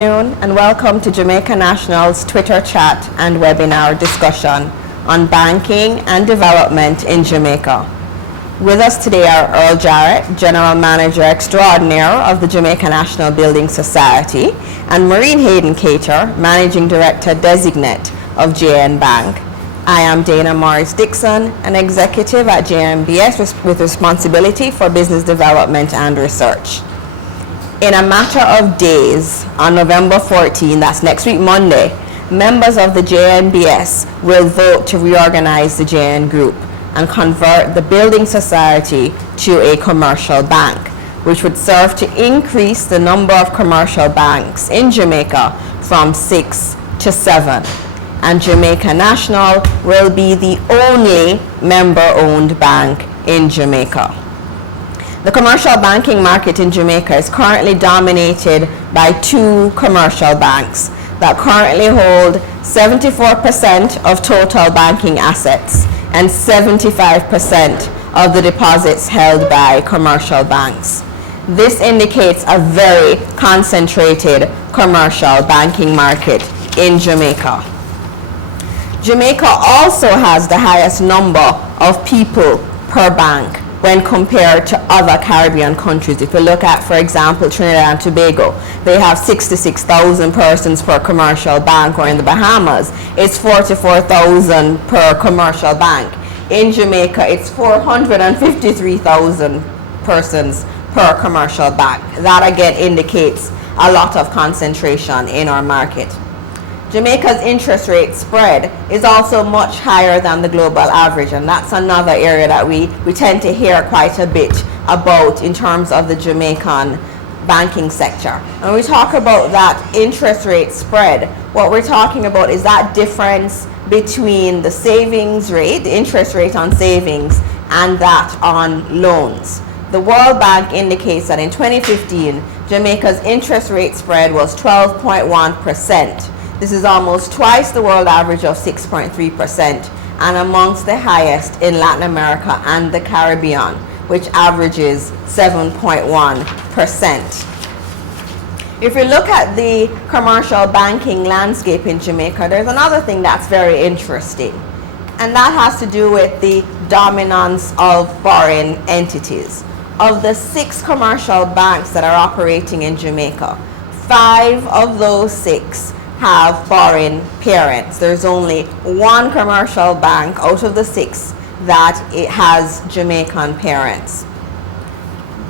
Afternoon and welcome to Jamaica National's Twitter chat and webinar discussion on banking and development in Jamaica. With us today are Earl Jarrett, General Manager Extraordinaire of the Jamaica National Building Society, and Maureen Hayden Cater, Managing Director Designate of JN Bank. I am Dana Morris Dixon, an executive at JMBS with responsibility for business development and research. In a matter of days, on November 14, that's next week Monday, members of the JNBS will vote to reorganize the JN Group and convert the Building Society to a commercial bank, which would serve to increase the number of commercial banks in Jamaica from 6 to 7. And Jamaica National will be the only member-owned bank in Jamaica. The commercial banking market in Jamaica is currently dominated by two commercial banks that currently hold 74% of total banking assets and 75% of the deposits held by commercial banks. This indicates a very concentrated commercial banking market in Jamaica. Jamaica also has the highest number of people per bank when compared to other Caribbean countries. If you look at, for example, Trinidad and Tobago, they have 66,000 persons per commercial bank, or in the Bahamas, it's 44,000 per commercial bank. In Jamaica, it's 453,000 persons per commercial bank. That again indicates a lot of concentration in our market. Jamaica's interest rate spread is also much higher than the global average, and that's another area that we tend to hear quite a bit about in terms of the Jamaican banking sector. When we talk about that interest rate spread, what we're talking about is that difference between the savings rate, the interest rate on savings, and that on loans. The World Bank indicates that in 2015, Jamaica's interest rate spread was 12.1%. This is almost twice the world average of 6.3% and amongst the highest in Latin America and the Caribbean, which averages 7.1%. If you look at the commercial banking landscape in Jamaica, there's another thing that's very interesting, and that has to do with the dominance of foreign entities. Of the 6 commercial banks that are operating in Jamaica, 5 of those 6 have foreign parents. There's only one commercial bank out of the 6 that it has Jamaican parents.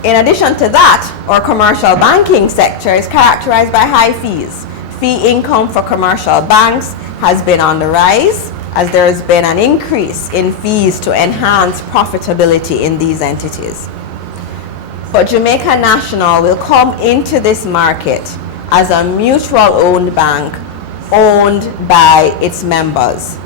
In addition to that, our commercial banking sector is characterized by high fees. Fee income for commercial banks has been on the rise as there has been an increase in fees to enhance profitability in these entities. But Jamaica National will come into this market as a mutual-owned bank owned by its members.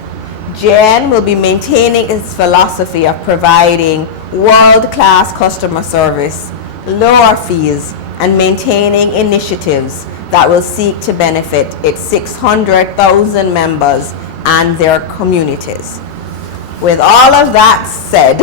JN will be maintaining its philosophy of providing world-class customer service, lower fees, and maintaining initiatives that will seek to benefit its 600,000 members and their communities. With all of that said,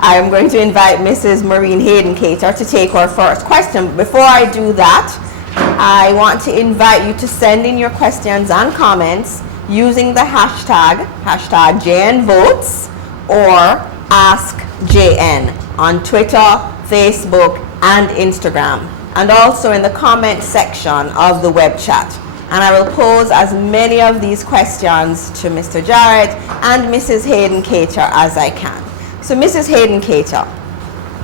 I am going to invite Mrs. Maureen Hayden Cater to take our first question. Before I do that, I want to invite you to send in your questions and comments using the hashtag JNVotes or AskJN on Twitter, Facebook, and Instagram, and also in the comment section of the web chat. And I will pose as many of these questions to Mr. Jarrett and Mrs. Hayden Cater as I can. So Mrs. Hayden Cater,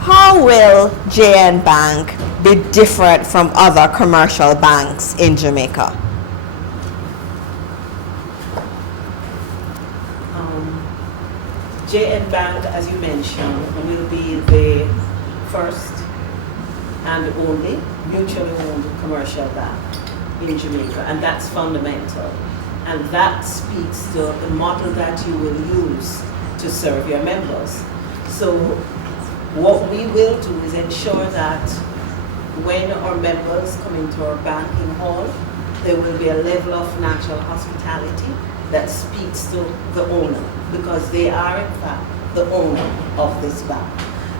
how will JN Bank be different from other commercial banks in Jamaica? JN Bank, as you mentioned, will be the first and only mutually owned commercial bank in Jamaica, and that's fundamental. And that speaks to the model that you will use to serve your members. So what we will do is ensure that when our members come into our banking hall, there will be a level of natural hospitality that speaks to the owner, because they are in fact the owner of this bank.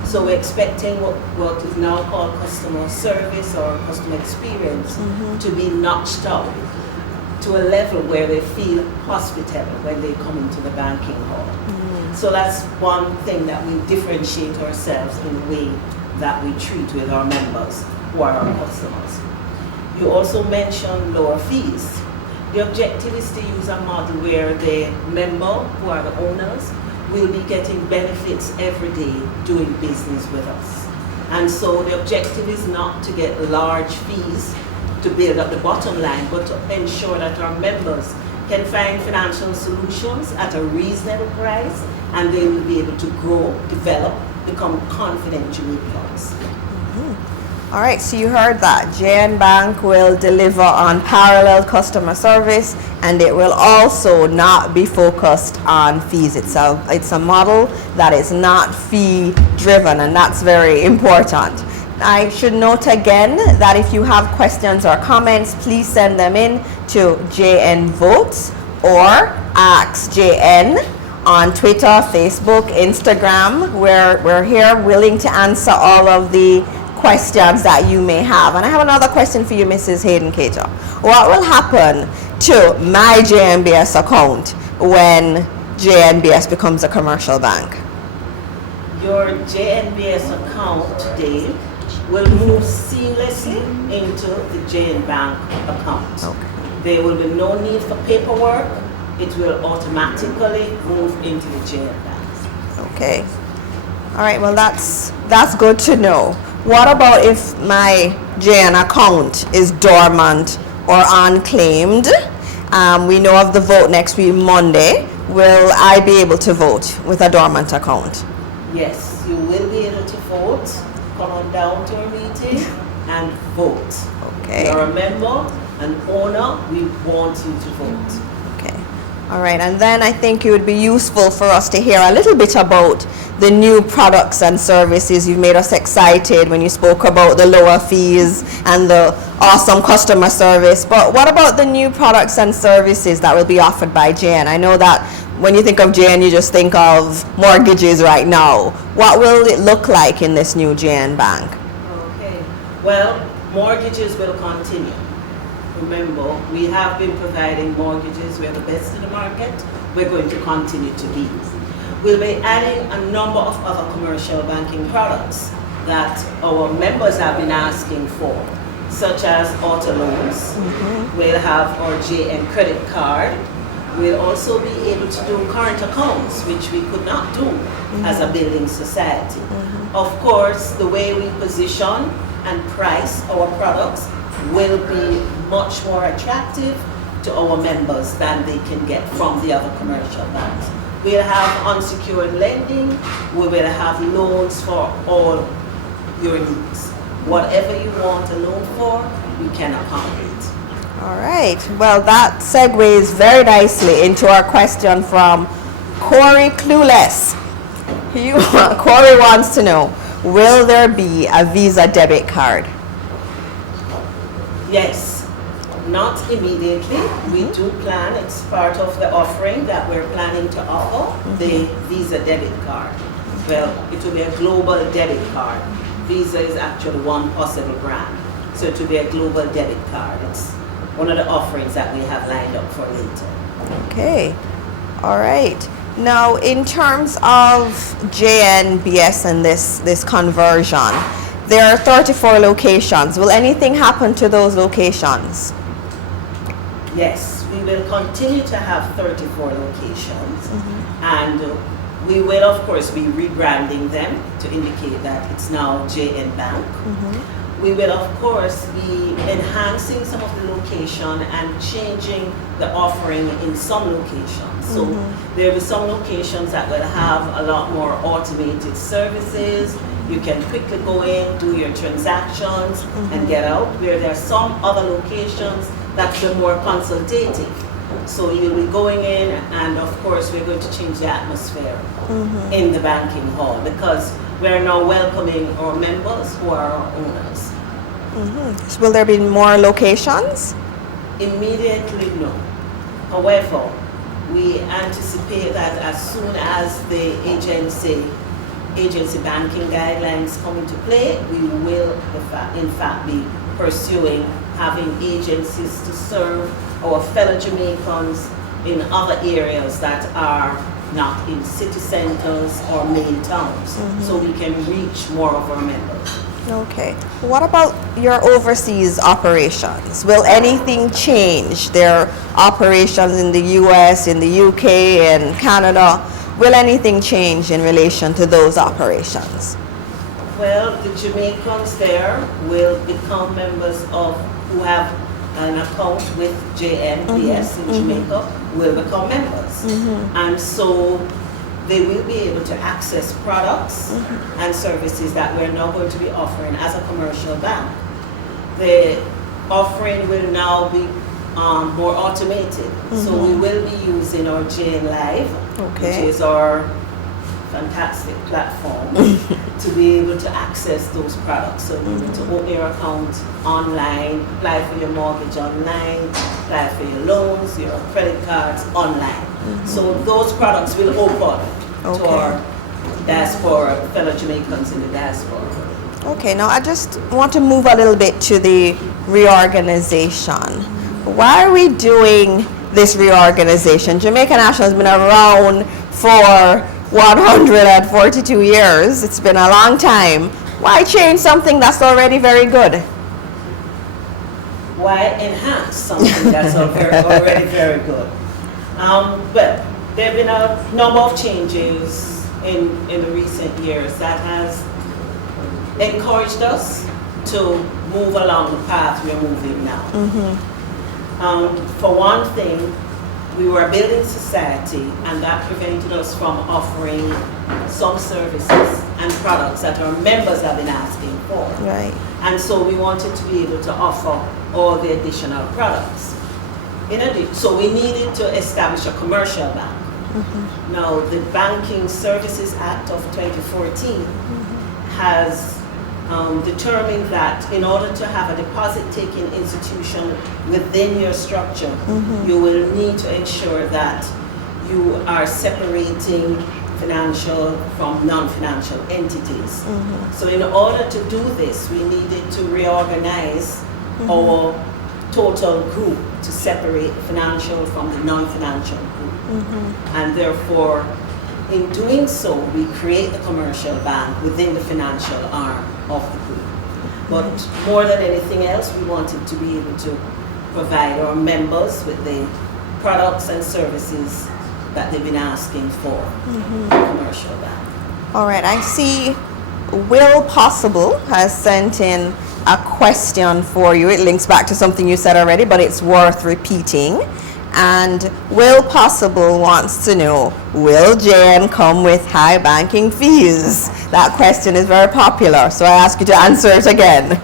So we're expecting what is now called customer service or customer experience to be notched up to a level where they feel hospitable when they come into the banking hall. So that's one thing that we differentiate ourselves in the way that we treat with our members who are our customers. You also mentioned lower fees. The objective is to use a model where the member, who are the owners, will be getting benefits every day doing business with us. And so the objective is not to get large fees to build up the bottom line, but to ensure that our members can find financial solutions at a reasonable price, and they will be able to grow, develop, become confident Jamaicans. All right, so you heard that. JN Bank will deliver on parallel customer service, and it will also not be focused on fees. It's a model that is not fee driven, and that's very important. I should note again that if you have questions or comments, please send them in to JN Votes or Ask JN on Twitter, Facebook, Instagram. We're here willing to answer all of the questions that you may have. And I have another question for you, Mrs. Hayden Cater. What will happen to my JNBS account when JNBS becomes a commercial bank? Your JNBS account today will move seamlessly into the JN Bank account. Okay. There will be no need for paperwork. It will automatically move into the JN Bank. Okay. All right, well that's good to know. What about if my JN account is dormant or unclaimed? We know of the vote next week, Monday. Will I be able to vote with a dormant account? Yes, you will be able to vote. Come on down to our meeting and vote. Okay. You're a member, an owner, we want you to vote. Okay. All right, and then I think it would be useful for us to hear a little bit about the new products and services. You've made us excited when you spoke about the lower fees and the awesome customer service. But what about the new products and services that will be offered by JN? I know that when you think of JN, you just think of mortgages right now. What will it look like in this new JN Bank? Okay. Well, mortgages will continue. Remember, we have been providing mortgages. We're the best in the market. We're going to continue to be. We'll be adding a number of other commercial banking products that our members have been asking for, such as auto loans. We'll have our JN credit card. We'll also be able to do current accounts, which we could not do as a building society. Of course, the way we position and price our products will be much more attractive to our members than they can get from the other commercial banks. We'll have unsecured lending. We will have loans for all your needs. Whatever you want a loan for, we can accommodate. All right. Well, that segues very nicely into our question from Corey Clueless. Corey wants to know, will there be a Visa debit card? Yes. Not immediately. We do plan, it's part of the offering that we're planning to offer, the Visa debit card. Well, it will be a global debit card. Visa is actually one possible brand. So it will be a global debit card. It's one of the offerings that we have lined up for later. Okay. All right. Now, in terms of JNBS and this conversion, there are 34 locations. Will anything happen to those locations? Yes, we will continue to have 34 locations, and we will of course be rebranding them to indicate that it's now JN Bank. We will of course be enhancing some of the location and changing the offering in some locations. So there will be some locations that will have a lot more automated services. You can quickly go in, do your transactions, and get out, where there are some other locations that's more consultative. So you'll be going in, and of course we're going to change the atmosphere in the banking hall, because we're now welcoming our members who are our owners. So will there be more locations? Immediately, no. However, we anticipate that as soon as the agency agency banking guidelines come into play, we will in fact be pursuing having agencies to serve our fellow Jamaicans in other areas that are not in city centers or main towns, so we can reach more of our members. Okay. What about your overseas operations? Will anything change? Their operations in the US, in the UK, and Canada. Will anything change in relation to those operations? Well, the Jamaicans there will become members of who have an account with JNBS in Jamaica will become members. And so they will be able to access products and services that we're now going to be offering as a commercial bank. The offering will now be more automated. So we will be using our JN Live, which is our fantastic platform to be able to access those products. So you need to open your account online, apply for your mortgage online, apply for your loans, your credit cards online. So those products will open to our diaspora, fellow Jamaicans in the diaspora. Okay, now I just want to move a little bit to the reorganization. Why are we doing this reorganization? Jamaica National has been around for 142 years. It's been a long time. Why change something that's already very good? Why enhance something that's already very good? But there have been a number of changes in the recent years that has encouraged us to move along the path we're moving now. For one thing, we were a building society, and that prevented us from offering some services and products that our members have been asking for. Right. And so we wanted to be able to offer all the additional products. In addition, so we needed to establish a commercial bank. Now, the Banking Services Act of 2014 has determined that in order to have a deposit-taking institution within your structure, you will need to ensure that you are separating financial from non-financial entities. So in order to do this, we needed to reorganize our total group to separate financial from the non-financial group. And therefore, in doing so, we create the commercial bank within the financial arm of the group. But more than anything else, we wanted to be able to provide our members with the products and services that they've been asking for the commercial bank. All right, I see Will Possible has sent in a question for you. It links back to something you said already, but it's worth repeating. And Will Possible wants to know, will JN come with high banking fees? That question is very popular, so I ask you to answer it again.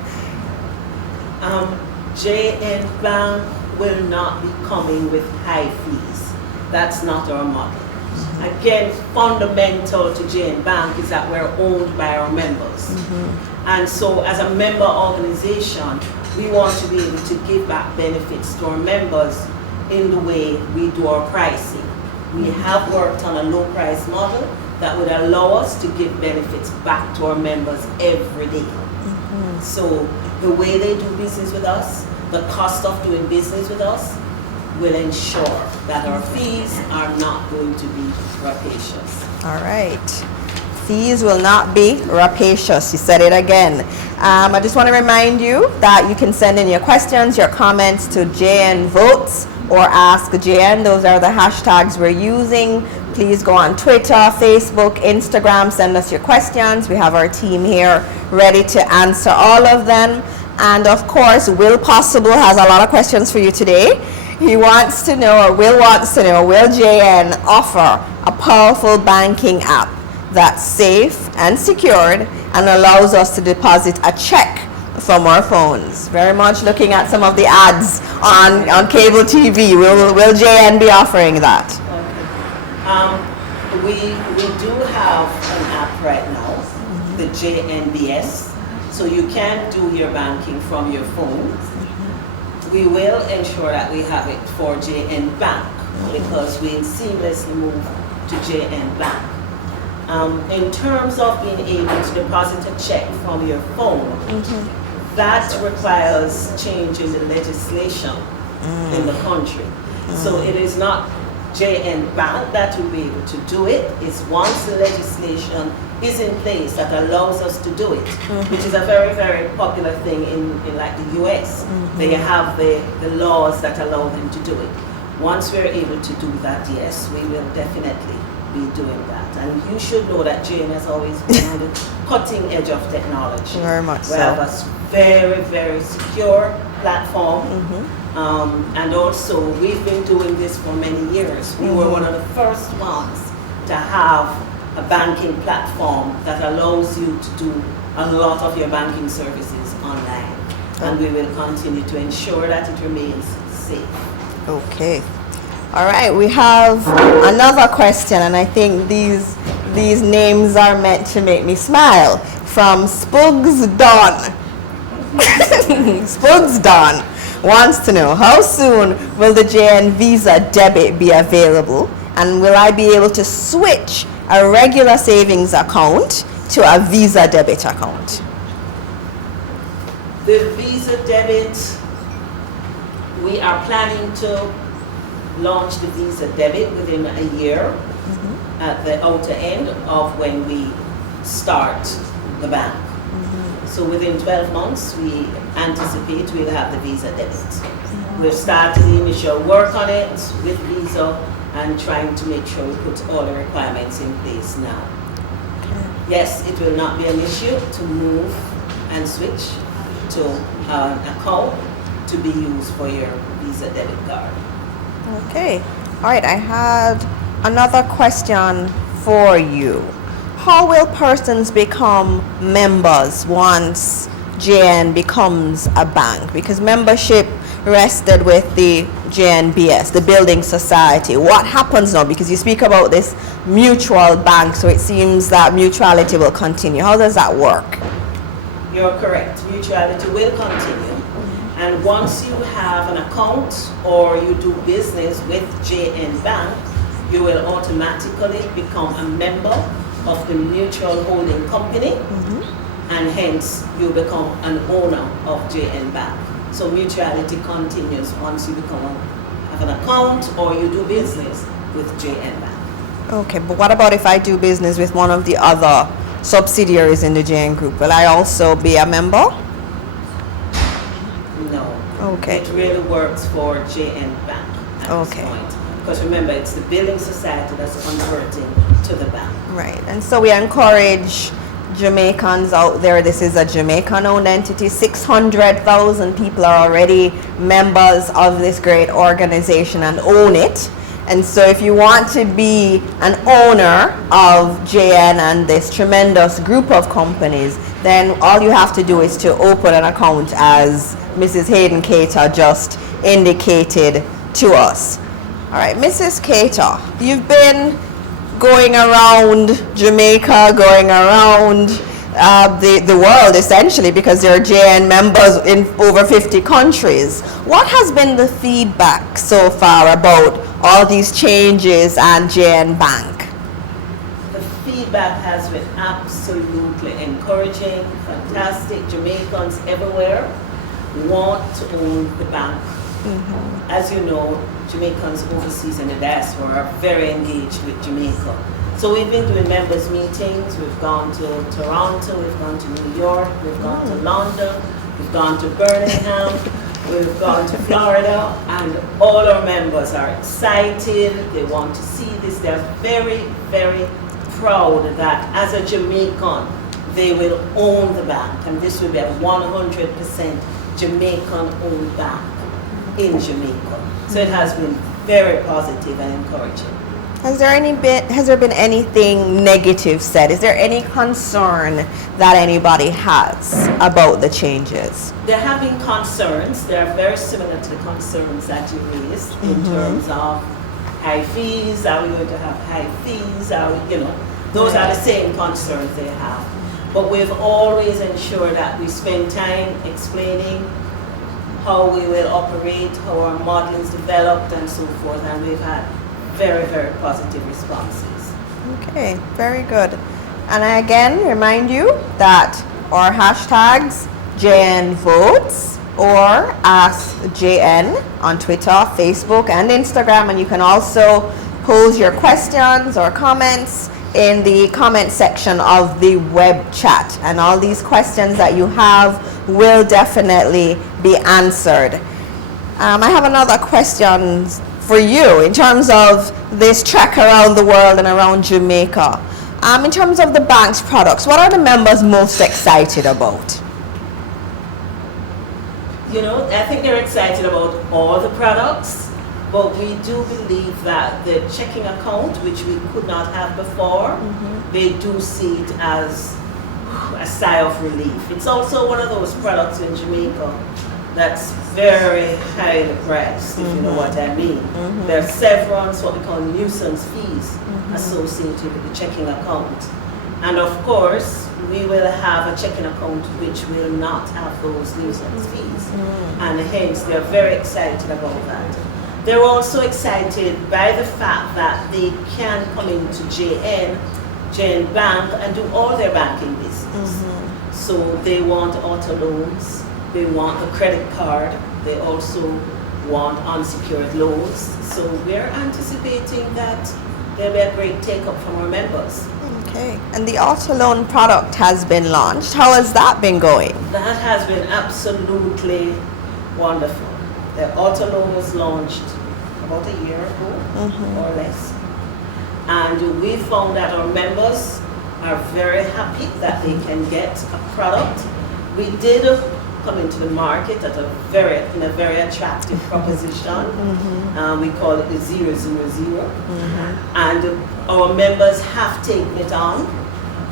JN Bank will not be coming with high fees. That's not our model. Again, fundamental to JN Bank is that we're owned by our members. And so as a member organization, we want to be able to give back benefits to our members in the way we do our pricing. We have worked on a low price model that would allow us to give benefits back to our members every day. So the way they do business with us, the cost of doing business with us, will ensure that our fees are not going to be rapacious. All right. Fees will not be rapacious. You said it again. I just want to remind you that you can send in your questions, your comments to JN Votes or Ask JN. Those are the hashtags we're using. Please go on Twitter, Facebook, Instagram, send us your questions. We have our team here ready to answer all of them. And of course, Will Possible has a lot of questions for you today. He wants to know, or Will wants to know, will JN offer a powerful banking app that's safe and secured and allows us to deposit a check from our phones? Very much looking at some of the ads on cable TV. Will JN be offering that? Okay. We do have an app right now, the JNBS, so you can do your banking from your phone. We will ensure that we have it for JN Bank because we'll seamlessly move to JN Bank. In terms of being able to deposit a check from your phone, that requires change in the legislation in the country. So it is not JN Bank that will be able to do it. It's once the legislation is in place that allows us to do it, which is a very, very popular thing in like the US. They have the laws that allow them to do it. Once we're able to do that, yes, we will definitely be doing that. And you should know that JN has always been on the cutting edge of technology. Very much We have a very, very secure platform. And also, we've been doing this for many years. We were one of the first ones to have a banking platform that allows you to do a lot of your banking services online. And we will continue to ensure that it remains safe. Okay. All right, we have another question, and I think these names are meant to make me smile. From Spugs Don. Spugs Don wants to know, how soon will the JN Visa debit be available, and will I be able to switch a regular savings account to a Visa debit account? The Visa debit, we are planning to launch the Visa debit within a year at the outer end of when we start the bank. So within 12 months, we anticipate we'll have the Visa debit. We've started the initial work on it with Visa and trying to make sure we put all the requirements in place now. Yes, it will not be an issue to move and switch to an account to be used for your Visa debit card. Okay. All right, I had another question for you. How will persons become members once JN becomes a bank? Because membership rested with the JNBS, the Building Society. What happens now? Because you speak about this mutual bank, so it seems that mutuality will continue. How does that work? You're correct. Mutuality will continue. And once you have an account or you do business with JN Bank, you will automatically become a member of the mutual holding company, and hence you become an owner of JN Bank. So mutuality continues once you have an account or you do business with JN Bank. Okay, but what about if I do business with one of the other subsidiaries in the JN Group? Will I also be a member? No. Okay. It really works for JN Bank at this point. Because remember, it's the Building Society that's converting to the bank. Right, and so we encourage Jamaicans out there. This is a Jamaican-owned entity. 600,000 people are already members of this great organization and own it. And so if you want to be an owner of JN and this tremendous group of companies, then all you have to do is to open an account, as Mrs. Hayden Cater just indicated to us. All right, Mrs. Cater, you've been going around Jamaica, going around the world essentially, because there are JN members in over 50 countries. What has been the feedback so far about all these changes and JN Bank? The feedback has been absolutely encouraging, fantastic. Jamaicans everywhere want to own the bank. As you know, Jamaicans overseas in the diaspora are very engaged with Jamaica. So we've been doing members meetings. We've gone to Toronto, we've gone to New York, we've gone to London, we've gone to Birmingham, we've gone to Florida, and all our members are excited. They want to see this. They're very, very proud that as a Jamaican, they will own the bank, and this will be a 100% Jamaican-owned bank in Jamaica. So it has been very positive and encouraging. Has there been anything negative said? Is there any concern that anybody has about the changes? There have been concerns. They are very similar to the concerns that you raised in terms of high fees. Are we going to have high fees? Those are the same concerns they have. But we've always ensured that we spend time explaining how we will operate, how our model is developed, and so forth. And we've had very, very positive responses. Okay, very good. And I again remind you that our hashtags JN Votes or Ask JN on Twitter, Facebook, and Instagram. And you can also pose your questions or comments in the comment section of the web chat. And all these questions that you have will definitely be answered. I have another question for you in terms of this trek around the world and around Jamaica. In terms of the bank's products, what are the members most excited about? You know, I think they're excited about all the products, but we do believe that the checking account, which we could not have before, they do see it as a sigh of relief. It's also one of those products in Jamaica that's very highly priced, if you know what I mean. There are several what we call nuisance fees associated with the checking account. And of course, we will have a checking account which will not have those nuisance fees. And hence, they're very excited about that. They're also excited by the fact that they can come into JN Bank and do all their banking business. So they want auto loans, they want a credit card, they also want unsecured loans. So we're anticipating that there'll be a great take-up from our members. Okay, and the auto loan product has been launched. How has that been going? That has been absolutely wonderful. The auto loan was launched about a year ago, or less. And we found that our members are very happy that they can get a product. We did come into the market at a very attractive proposition. We call it the 000. And our members have taken it on.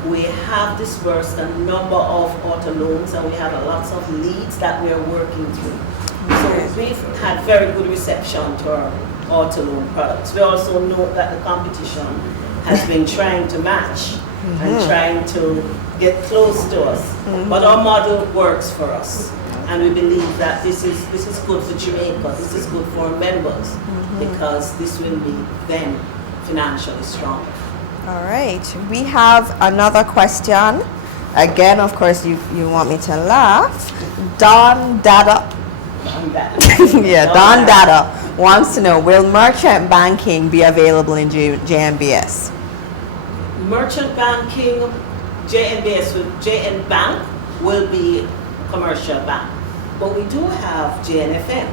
We have disbursed a number of auto loans and we have lots of leads that we're working through. So we've had very good reception to our auto loan products. We also know that the competition has been trying to match and trying to get close to us. But our model works for us. And we believe that this is good for Jamaica, this is good for our members, because this will make them financially strong. All right, we have another question. Again, of course, you want me to laugh. Don Dada. Don Dada wants to know, will merchant banking be available in JNBS? Merchant banking, JNBS with JN Bank will be commercial bank. But we do have JNFM,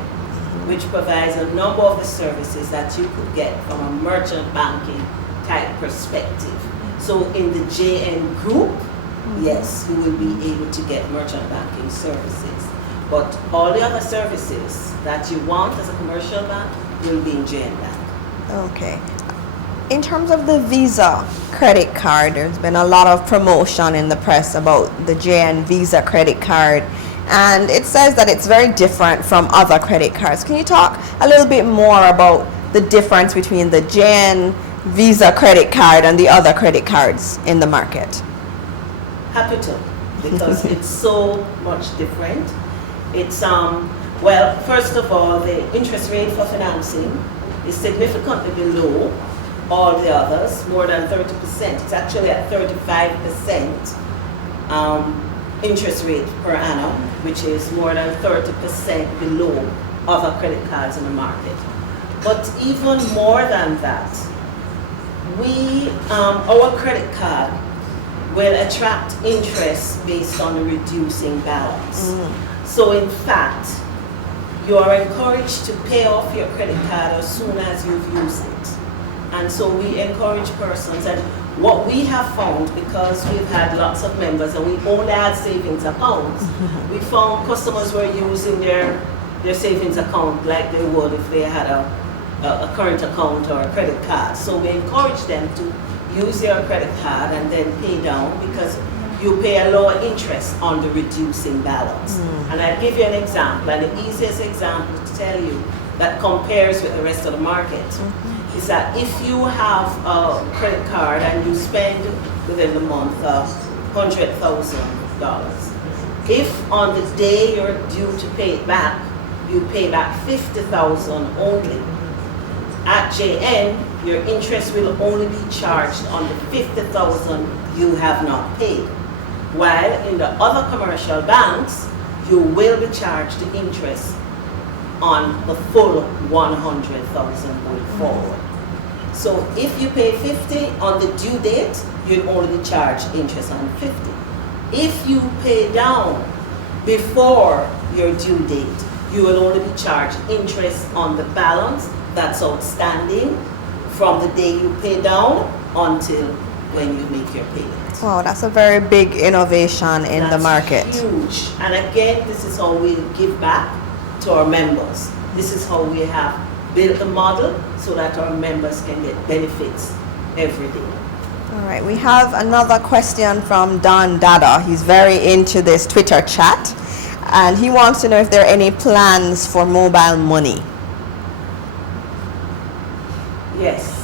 which provides a number of the services that you could get from a merchant banking type perspective. So in the JN group, yes, you will be able to get merchant banking services. But all the other services that you want as a commercial bank will be in JN Bank. Okay. In terms of the Visa credit card, there's been a lot of promotion in the press about the JN Visa credit card. And it says that it's very different from other credit cards. Can you talk a little bit more about the difference between the JN Visa credit card and the other credit cards in the market? Happy to, because it's so much different. It's, well, first of all, the interest rate for financing is significantly below all the others, more than 30%. It's actually at 35% interest rate per annum, which is more than 30% below other credit cards in the market. But even more than that, our credit card will attract interest based on the reducing balance. So in fact, you are encouraged to pay off your credit card as soon as you've used it. And so we encourage persons, and what we have found, because we've had lots of members and we only had savings accounts, we found customers were using their savings account like they would if they had a current account or a credit card. So we encourage them to use their credit card and then pay down, because you pay a lower interest on the reducing balance. And I'll give you an example, and the easiest example to tell you that compares with the rest of the market is that if you have a credit card and you spend within the month $100,000, if on the day you're due to pay it back, you pay back $50,000 only, at JN, your interest will only be charged on the 50,000 you have not paid. While in the other commercial banks, you will be charged the interest on the full 100,000 going forward. So if you pay 50 on the due date, you'll only be charged interest on 50. If you pay down before your due date, you will only be charged interest on the balance that's outstanding from the day you pay down until when you make your payment. Wow, that's a very big innovation in the That's market. huge. And again, this is how we give back to our members. This is how we have built the model so that our members can get benefits every day. All right, we have another question from Don Dada. He's very into this Twitter chat, and he wants to know if there are any plans for mobile money. Yes.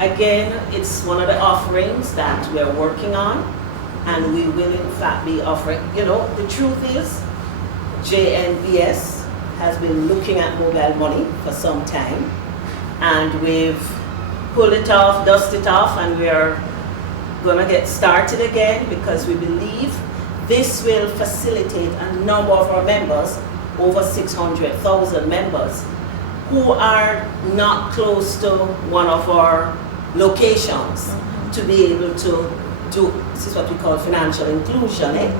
Again, it's one of the offerings that we're working on, and we will in fact be offering. You know, the truth is, JNBS has been looking at mobile money for some time, and we've pulled it off, dust it off, and we're gonna get started again because we believe this will facilitate a number of our members, over 600,000 members, who are not close to one of our locations to be able to do, this is what we call financial inclusion,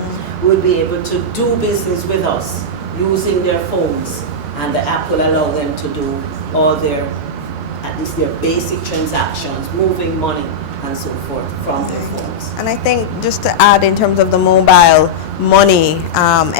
will be able to do business with us using their phones, and the app will allow them to do all their, at least their basic transactions, moving money and so forth from their phones. And I think just to add in terms of the mobile money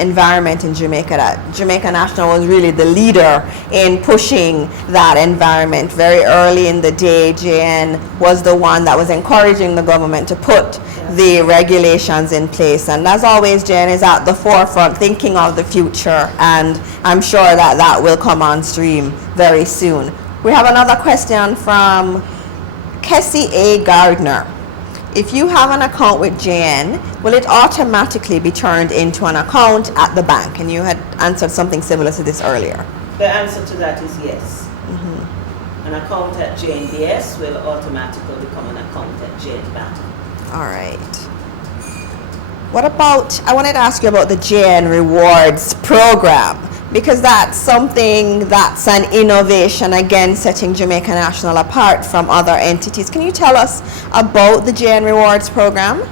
environment in Jamaica, that Jamaica National was really the leader in pushing that environment. Very early in the day, JN was the one that was encouraging the government to put the regulations in place. And as always, JN is at the forefront thinking of the future, and I'm sure that that will come on stream very soon. We have another question from Kessie A. Gardner. If you have an account with JN, will it automatically be turned into an account at the bank? And you had answered something similar to this earlier. The answer to that is yes. An account at JNBS will automatically become an account at JN Bank. All right. What about, I wanted to ask you about the JN Rewards program, because that's something that's an innovation, again, setting Jamaica National apart from other entities. Can you tell us about the JN Rewards program?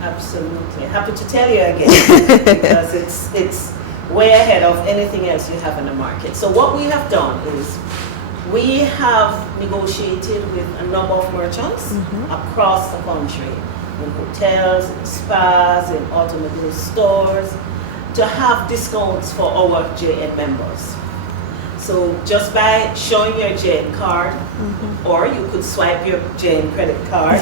Absolutely. Happy to tell you again because it's way ahead of anything else you have in the market. So what we have done is we have negotiated with a number of merchants across the country, in hotels, in spas, in automobile stores, to have discounts for our JN members. So just by showing your JN card, or you could swipe your JN credit card,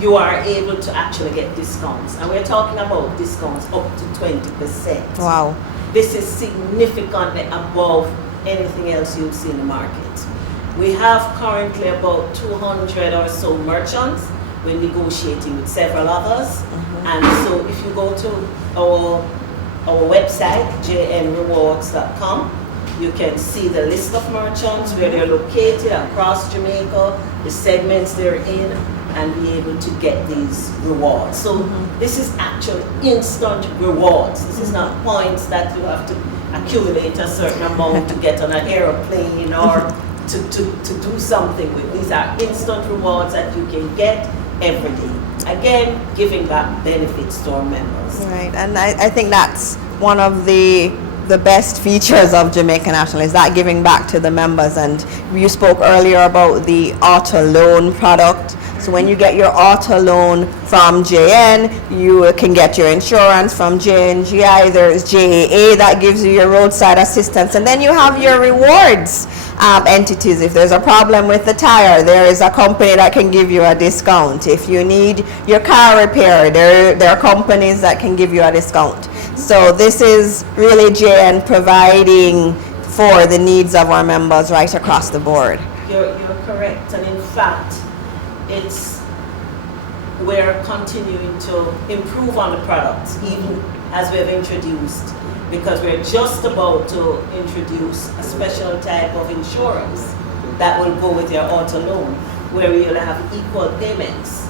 you are able to actually get discounts. And we're talking about discounts up to 20%. Wow. This is significantly above anything else you'll see in the market. We have currently about 200 or so merchants. We're negotiating with several others. And so if you go to our website, jnrewards.com, you can see the list of merchants, where they're located across Jamaica, the segments they're in, and be able to get these rewards. So this is actually instant rewards. This is not points that you have to accumulate a certain amount to get on an airplane or to do something with. These are instant rewards that you can get every day. Again, giving back benefits to our members. Right, and I think that's one of the best features of Jamaica National, is that giving back to the members. And you spoke earlier about the auto loan product. So when you get your auto loan from JN, you can get your insurance from JNGI. There's JAA that gives you your roadside assistance. And then you have your rewards entities. If there's a problem with the tire, there is a company that can give you a discount. If you need your car repaired, there are companies that can give you a discount. So this is really JN providing for the needs of our members right across the board. You're correct. And in fact, we're continuing to improve on the products, even as we've introduced, because we're just about to introduce a special type of insurance that will go with your auto loan, where you'll have equal payments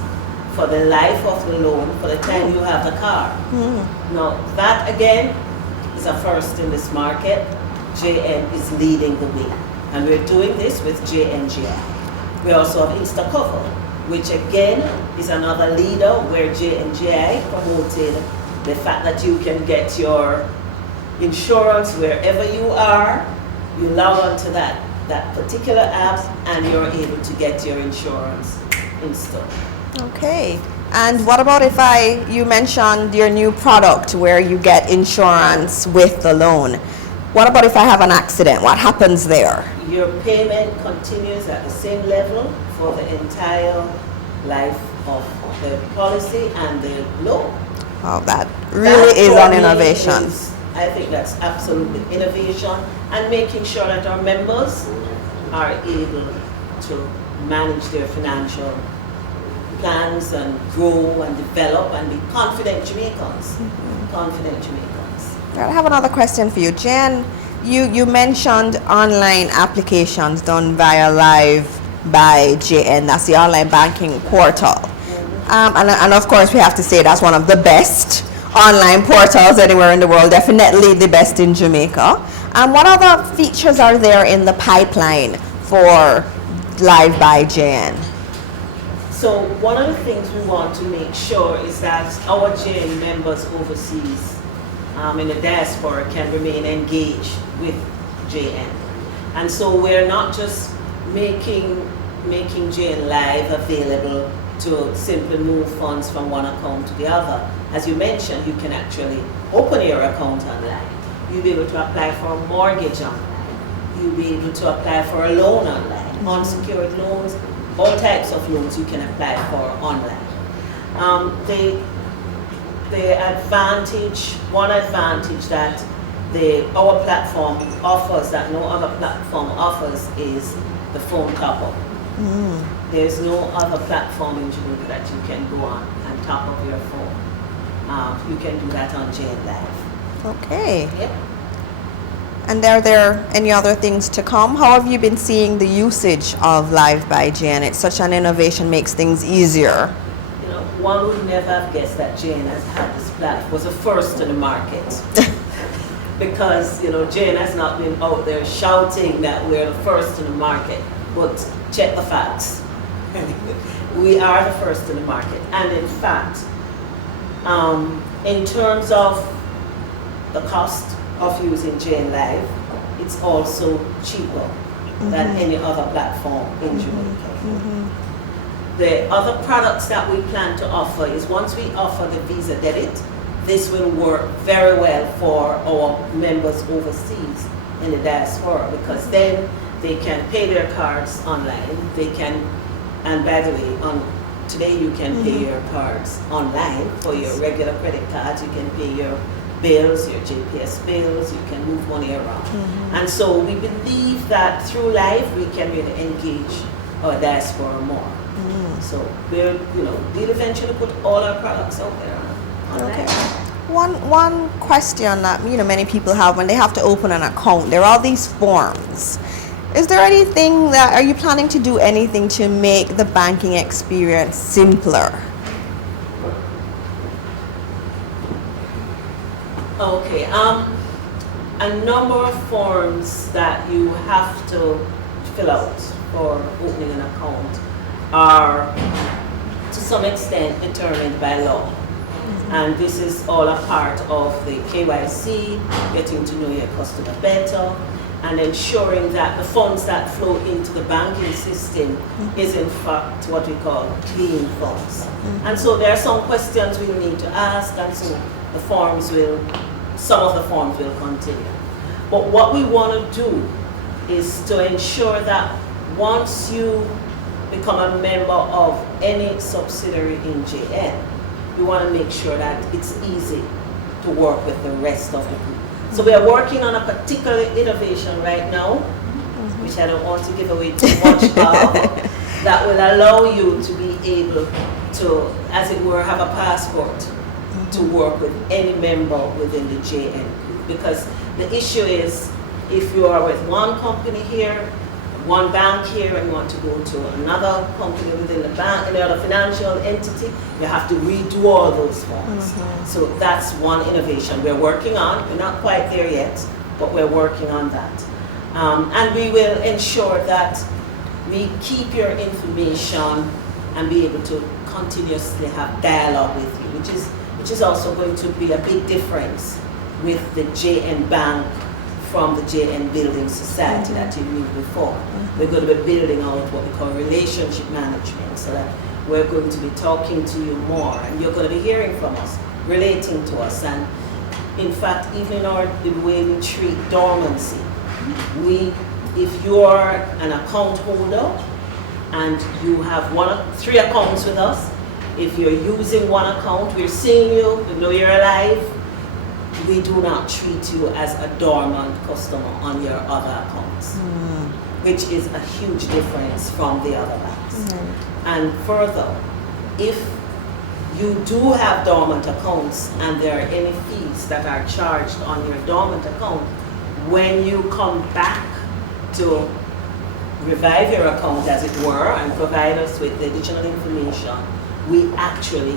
for the life of the loan for the time you have the car. Now, that again is a first in this market. JN is leading the way, and we're doing this with JNGI. We also have Instacover, which again is another leader where JNGI promoted the fact that you can get your insurance wherever you are. You log on to that particular app and you're able to get your insurance installed. Okay. And what about if you mentioned your new product where you get insurance with the loan? What about if I have an accident? What happens there? Your payment continues at the same level for the entire life of the policy and the loan. Oh, that really is an innovation. I think that's absolutely innovation, and making sure that our members are able to manage their financial plans and grow and develop and be confident Jamaicans. Confident Jamaicans. I have another question for you. Jen, you mentioned online applications done via Live by JN. That's the online banking portal. And of course, we have to say that's one of the best online portals anywhere in the world, definitely the best in Jamaica. And what other features are there in the pipeline for Live by JN? So one of the things we want to make sure is that our JN members overseas in the diaspora can remain engaged with JN. And so we're not just making JN Live available to simply move funds from one account to the other. As you mentioned, you can actually open your account online. You'll be able to apply for a mortgage online. You'll be able to apply for a loan online, unsecured loans, all types of loans you can apply for online. One advantage that our platform offers that no other platform offers is the phone top-up. There's no other platform in Jamaica that you can go on and top up your phone. You can do that on JN Live. Okay. Yep. And are there any other things to come? How have you been seeing the usage of Live by JN? It's such an innovation, makes things easier. You know, one would never have guessed that JN has had this platform, was the first in the market. Because, JN has not been out there shouting that we're the first in the market. But check the facts. We are the first in the market. And in fact, in terms of the cost of using JN Live, it's also cheaper than any other platform in Jamaica. The other products that we plan to offer is once we offer the Visa debit, this will work very well for our members overseas in the diaspora, because then they can pay their cards online. They can, and by the way, today you can pay your cards online for your regular credit cards. You can pay your bills, your JPS bills. You can move money around. And so we believe that through Live we can really engage our diaspora more. So we'll eventually put all our products out there online. Okay. One question that many people have when they have to open an account, there are all these forms. Is there anything are you planning to do anything to make the banking experience simpler? Okay, a number of forms that you have to fill out for opening an account are to some extent determined by law. And this is all a part of the KYC, getting to know your customer better, and ensuring that the funds that flow into the banking system is in fact what we call clean funds. And so there are some questions we need to ask, and so some of the forms will continue. But what we want to do is to ensure that once you become a member of any subsidiary in JN, we want to make sure that it's easy to work with the rest of the group. So we are working on a particular innovation right now, which I don't want to give away too much of, that will allow you to be able to, as it were, have a passport to work with any member within the JN group. Because the issue is, if you are with one company here, one bank here and you want to go to another company within the bank, another financial entity, you have to redo all those forms. So that's one innovation we're working on. We're not quite there yet, but we're working on that. And we will ensure that we keep your information and be able to continuously have dialogue with you, which is also going to be a big difference with the JN Bank from the JN Building Society that you knew before. We're going to be building out what we call relationship management, so that we're going to be talking to you more and you're going to be hearing from us, relating to us. And in fact, even in the way we treat dormancy, if you are an account holder and you have 3 accounts with us, if you're using one account, we're seeing you, we know you're alive, we do not treat you as a dormant customer on your other accounts, which is a huge difference from the other banks. And further, if you do have dormant accounts and there are any fees that are charged on your dormant account, when you come back to revive your account, as it were, and provide us with the additional information, we actually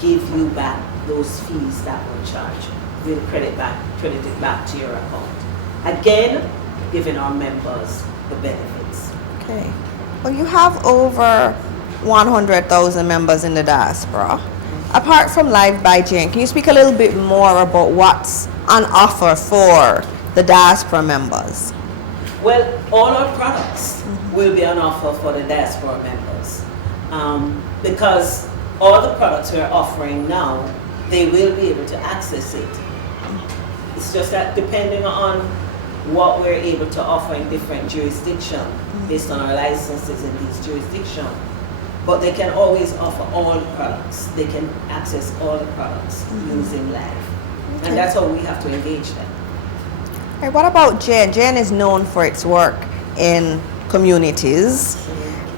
give you back those fees that were charged. We'll credit it back to your account. Again, giving our members the benefits. Okay. Well, you have over 100,000 members in the diaspora. Apart from Live by JN, can you speak a little bit more about what's on offer for the diaspora members? Well, all our products will be on offer for the diaspora members, because all the products we're offering now, they will be able to access it. It's just that depending on what we're able to offer in different jurisdictions, based on our licenses in these jurisdictions, but they can always offer all the products. They can access all the products using Live. Okay. And that's how we have to engage them. Hey, what about JN? JN is known for its work in communities,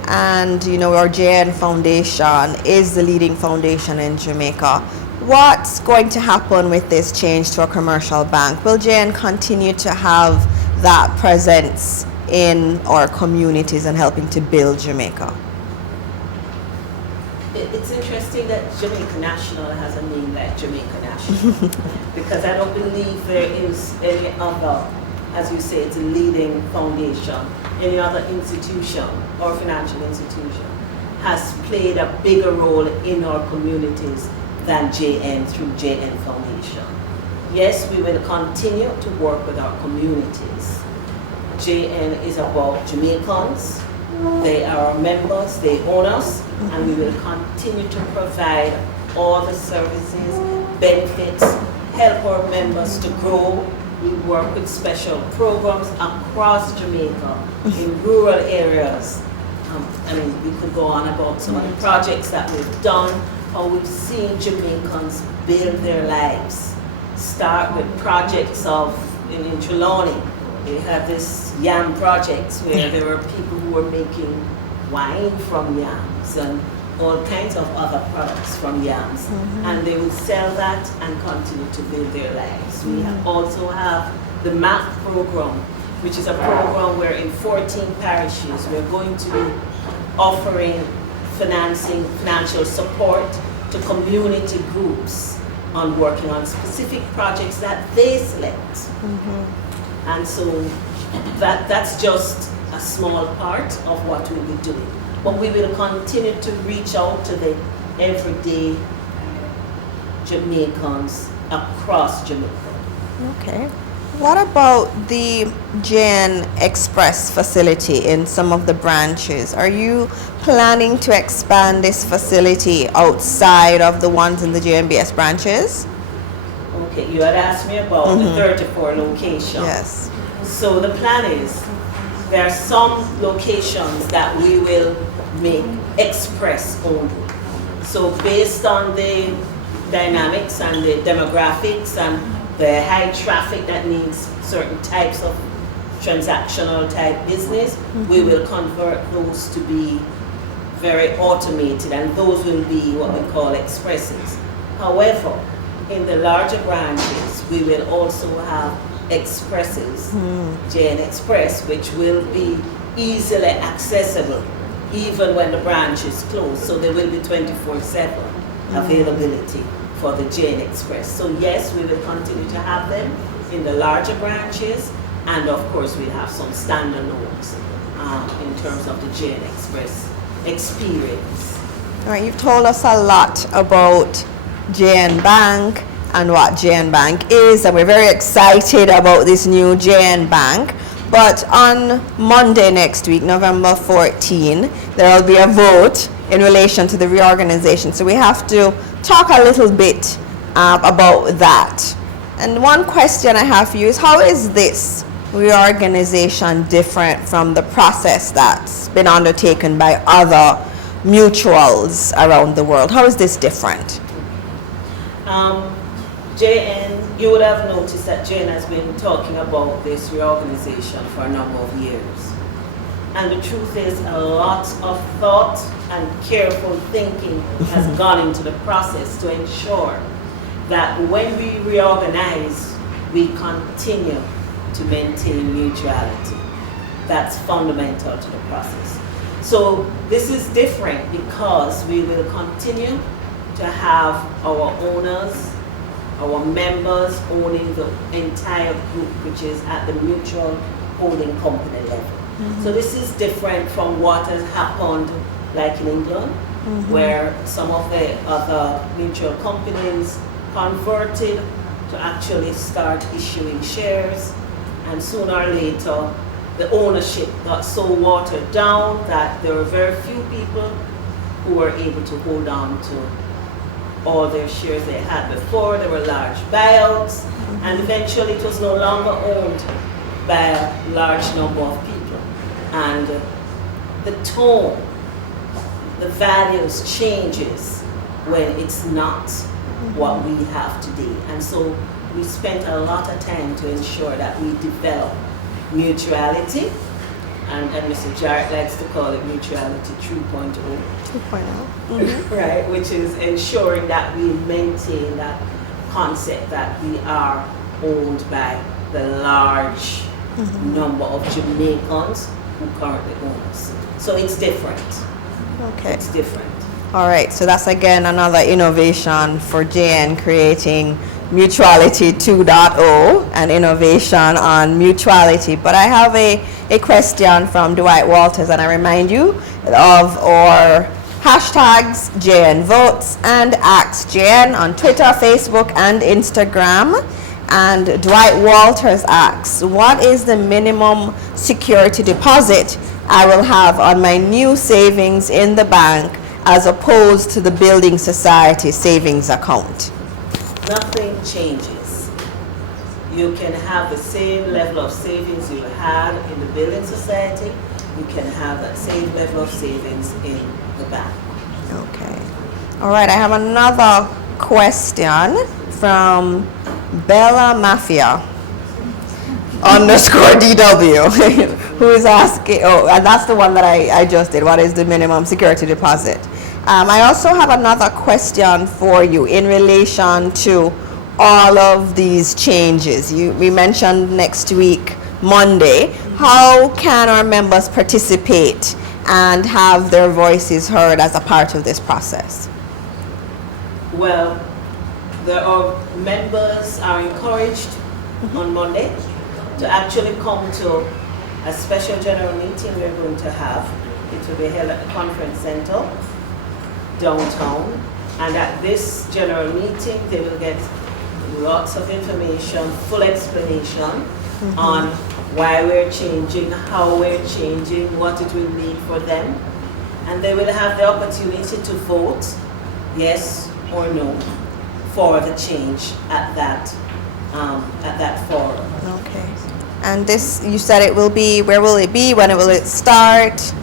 and our JN Foundation is the leading foundation in Jamaica. What's going to happen with this change to a commercial bank? Will JN continue to have that presence in our communities and helping to build Jamaica? It's interesting that Jamaica National has a name like Jamaica National, because I don't believe there is any other, as you say, it's a leading foundation, any other institution or financial institution has played a bigger role in our communities than JN through JN Foundation. Yes, we will continue to work with our communities. JN is about Jamaicans. They are our members, they own us, and we will continue to provide all the services, benefits, help our members to grow. We work with special programs across Jamaica in rural areas. We could go on about some of the projects that we've done, how we've seen Jamaicans build their lives. Start with projects in Trelawney. We have this yam projects where there were people who were making wine from yams and all kinds of other products from yams, and they would sell that and continue to build their lives. We also have the MAP program, which is a program where in 14 parishes we're going to be offering financial support to community groups on working on specific projects that they select. And so that's just a small part of what we'll be doing. But we will continue to reach out to the everyday Jamaicans across Jamaica. Okay. What about the JN Express facility in some of the branches? Are you planning to expand this facility outside of the ones in the JNBS branches? Okay, you had asked me about the 34 locations. Yes. So the plan is there are some locations that we will make express only. So based on the dynamics and the demographics and the high traffic that needs certain types of transactional type business, we will convert those to be very automated, and those will be what we call expresses. However, in the larger branches, we will also have expresses, JN Express, which will be easily accessible even when the branch is closed. So there will be 24/7 availability for the Jane Express. So yes, we will continue to have them in the larger branches, and of course we have some standalones in terms of the Jane Express experience. All right, you've told us a lot about JN Bank and what JN Bank is, and we're very excited about this new JN Bank. But on Monday next week, November 14, there will be a vote in relation to the reorganization. So we have to talk a little bit about that. And one question I have for you is, how is this reorganization different from the process that's been undertaken by other mutuals around the world? How is this different? JN, you would have noticed that JN has been talking about this reorganization for a number of years. And the truth is, a lot of thought and careful thinking has gone into the process to ensure that when we reorganize, we continue to maintain mutuality. That's fundamental to the process. So this is different because we will continue to have our owners, our members owning the entire group, which is at the mutual holding company level. So this is different from what has happened like in England, where some of the other mutual companies converted to actually start issuing shares, and sooner or later the ownership got so watered down that there were very few people who were able to hold on to all their shares they had before. There were large buyouts, and eventually it was no longer owned by a large number of people. And the tone, the values changes when it's not what we have today. And so we spent a lot of time to ensure that we develop mutuality, and Mr. Jarrett likes to call it mutuality 2.0. 2.0. Right, which is ensuring that we maintain that concept that we are owned by the large number of Jamaicans who currently own us. So it's different. Okay. It's different. All right, so that's again another innovation for JN, creating Mutuality 2.0 and innovation on mutuality. But I have a question from Dwight Walters, and I remind you of our hashtags JN Votes and Ask JN on Twitter, Facebook, and Instagram. And Dwight Walters asks, what is the minimum security deposit I will have on my new savings in the bank as opposed to the Building Society savings account? Nothing changes. You can have the same level of savings you had in the Building Society. You can have that same level of savings in the bank. Okay. All right, I have another question from Bella Mafia underscore DW, who is asking, and that's the one that I just did. What is the minimum security deposit? I also have another question for you in relation to all of these changes. We mentioned next week, Monday. How can our members participate and have their voices heard as a part of this process? Well, members are encouraged on Monday to actually come to a special general meeting we're going to have. It will be held at the conference center downtown, and at this general meeting they will get lots of information, full explanation on why we're changing, how we're changing, what it will mean for them, and they will have the opportunity to vote yes or no for the change at that forum. Okay. And this, you said it will be, where will it be? When will it start?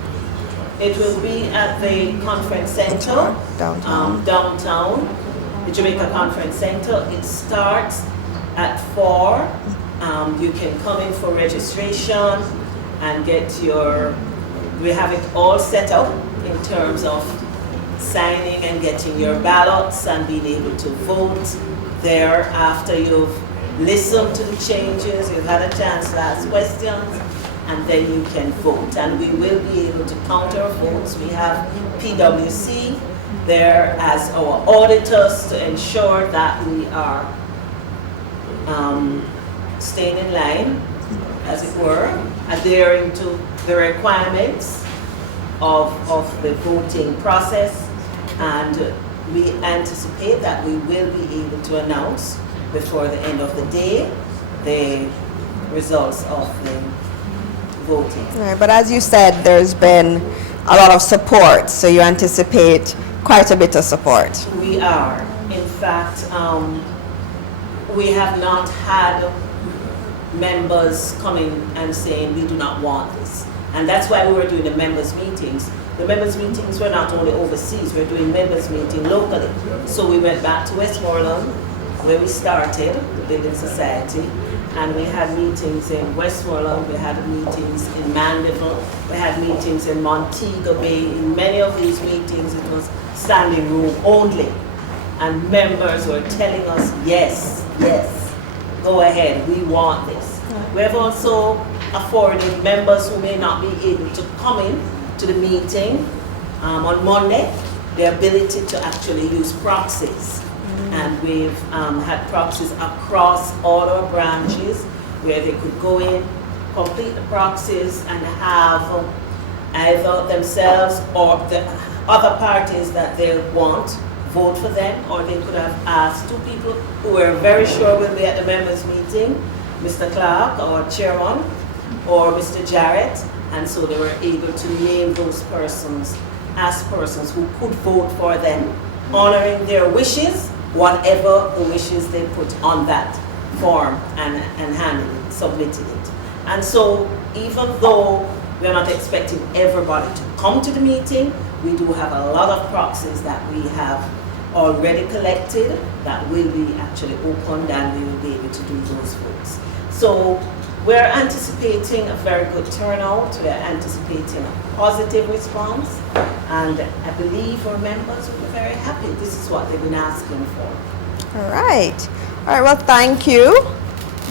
It will be at the conference center, downtown, the Jamaica Conference Center. It starts at 4. You can come in for registration and get we have it all set up in terms of signing and getting your ballots and being able to vote there after you've listened to the changes, you've had a chance to ask questions, and then you can vote. And we will be able to count our votes. We have PwC there as our auditors to ensure that we are staying in line, as it were, adhering to the requirements of the voting process, and we anticipate that we will be able to announce before the end of the day the results of the voting. Right, but as you said, there's been a lot of support, so you anticipate quite a bit of support. We are. In fact, we have not had members coming and saying we do not want this. And that's why we were doing the members meetings. The members meetings were not only overseas, we were doing members meeting locally. So we went back to Westmoreland, where we started, the Building Society, and we had meetings in Westmoreland, we had meetings in Mandeville, we had meetings in Montego Bay. In many of these meetings, it was standing room only. And members were telling us, yes, yes, go ahead, we want this. We have also afforded members who may not be able to come in to the meeting on Monday the ability to actually use proxies. And we've had proxies across all our branches where they could go in, complete the proxies, and have either themselves or the other parties that they want vote for them, or they could have asked two people who were very sure will be at the members meeting, Mr. Clark, our chairman, or Mr. Jarrett, and so they were able to name those persons as persons who could vote for them, honoring their wishes, whatever the wishes they put on that form and handed it, submitted it. And so even though we're not expecting everybody to come to the meeting, we do have a lot of proxies that we have already collected that will be actually opened, and we will be able to do those votes. So we're anticipating a very good turnout. We're anticipating a positive response, and I believe our members will be very happy. This is what they've been asking for. All right. All right, well, thank you,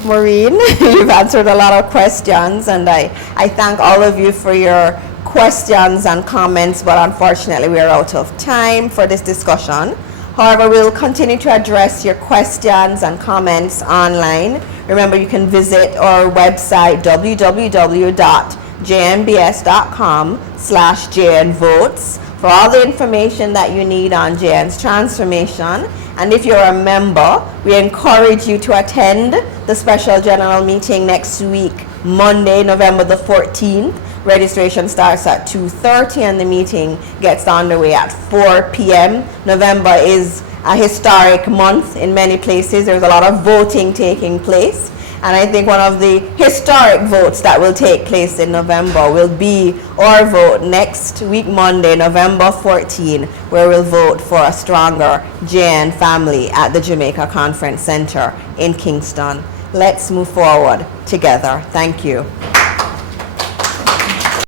Maureen. You've answered a lot of questions, and I thank all of you for your questions and comments, but unfortunately we are out of time for this discussion. However, we'll continue to address your questions and comments online. Remember, you can visit our website, www.jmbs.com/jnvotes, for all the information that you need on JN's transformation. And if you're a member, we encourage you to attend the special general meeting next week, Monday, November the 14th. Registration starts at 2:30 and the meeting gets underway at 4 p.m. November is a historic month in many places. There's a lot of voting taking place. And I think one of the historic votes that will take place in November will be our vote next week, Monday, November 14, where we'll vote for a stronger JN family at the Jamaica Conference Center in Kingston. Let's move forward together. Thank you.